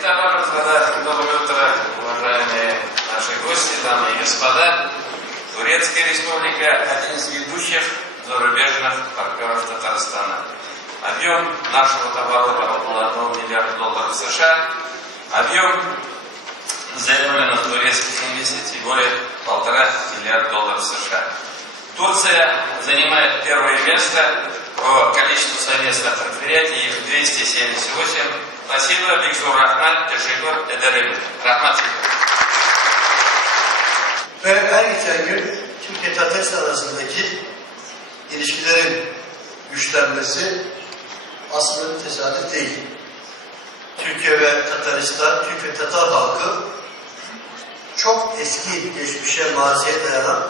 товаров, доброе утро, уважаемые наши гости, дамы и господа. Турецкая республика – один из ведущих зарубежных партнеров Татарстана. Объем нашего товара около $1 миллиарда США. Объем заявленных турецких инвестиций более $1,5 миллиарда США. Турция занимает первое место по количеству совместных предприятий, их 278. Спасибо, Бикзур Рахман, Teşekkür ederim. Rahmat. Ve her geçen gün Türkiye-Tataristan arasındaki ilişkilerin güçlenmesi aslında tesadüf değil. Türkiye ve Tataristan, Türk ve Tatar halkı çok eski geçmişe, maziye dayanan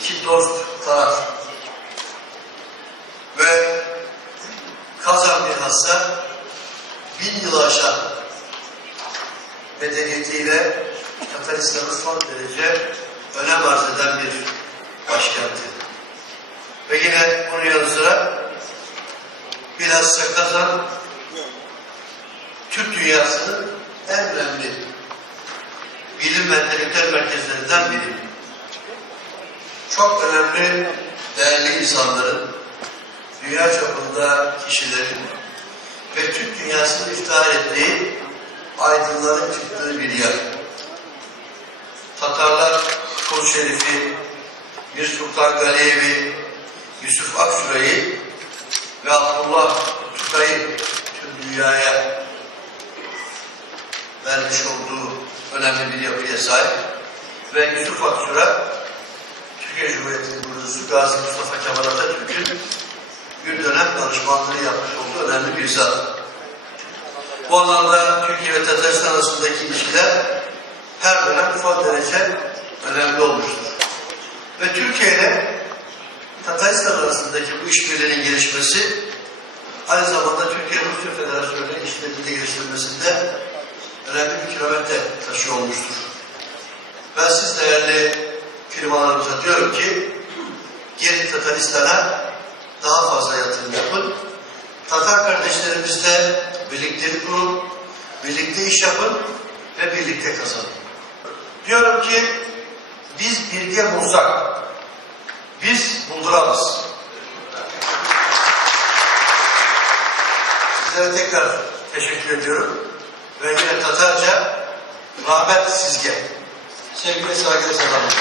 iki dost taraf. Ve Kazan bilhassa 1000 yılı aşan medeniyetiyle Tataristan'ın son derece önem arz eden bir başkenti. Ve yine bunun yanı sıra bilhassa Kazan Türk dünyasının en önemli bilim ve entelektüel merkezlerinden biri. Çok önemli, değerli insanların, dünya çapında kişilerin ve Türk dünyasının iftihar ettiği aydınların çıktığı bir yer. Tatarlar Kul Şerif'i, Mir Sultan Galiyevi, Yusuf Aksürey'i ve Abdullah Tutay'ı tüm dünyaya vermiş olduğu önemli bir yapıya sahip ve Yusuf Aksürey, Türkiye Cumhuriyeti'nin kurucusu Gazi Mustafa Kemal Atatürk'ün bir dönem danışmanlığı yapmış olduğu önemli bir zat. Bu anlamda Türkiye ve Tataristan arasındaki ilişkiler her dönem son derece önemli olmuştur. Ve Türkiye ile Tataristan arasındaki bu işbirliğinin gelişmesi aynı zamanda Türkiye-Rusya Federasyonu'nun ilişkilerini geliştirmesinde önemli bir kilometre taşı olmuştur. Ben siz değerli firmalarımıza diyorum ki gelin Tataristan'a daha fazla yatırım yapın. Tatar kardeşlerimizle birlikte kurun, birlikte iş yapın ve birlikte kazanın. Diyorum ki biz birlikte bulsak, biz bulduramaz. Sizlere tekrar teşekkür ediyorum. Ve yine Tatarca rahmet sizge. Sevgili saygılı selamlar.